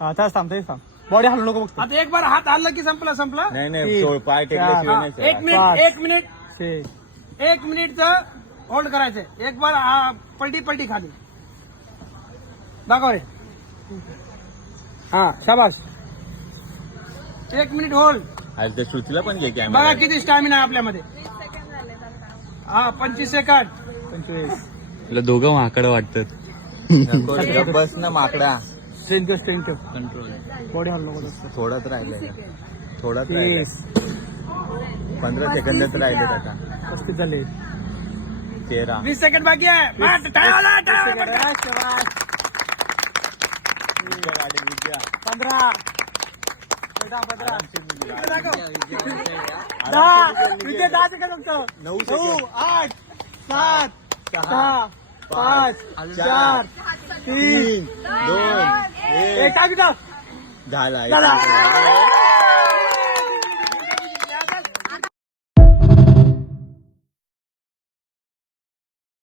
हा त्याच थांब तेच थांब. बॉडी हलू नको बघतो. आता एक बार हात हल्ला की संपला. नाही पाय टेकल्याशिवाय नाही एक सर. मिनिट 1 मिनिटचं होल्ड करायचंय. एक बार पलटी खाली दाखव रे. हा शाबास. 1 मिनिट होल्ड. आज त्या श्रुतीला पण घे बघा कॅमेरा. किती स्टॅमिना आहे आपल्यामध्ये. हा 25 सेकंद. 25. तुला दोघं माकडं वाटतात. नको रे, बस ना माकडा. Strength control. बॉडी हलू नको जास्त. थोडाच राहिलंय. 30. 15 सेकंदच राहिले आता. 35 झाले. 13. 20 सेकंद बाकी आहे. टाळा शाबास. विद्या 15. 10. विजय 10 सेकंद फक्त. 9 9, 8, 7, 6, 5, 4, 3, 2 1. काय झाला. झाला.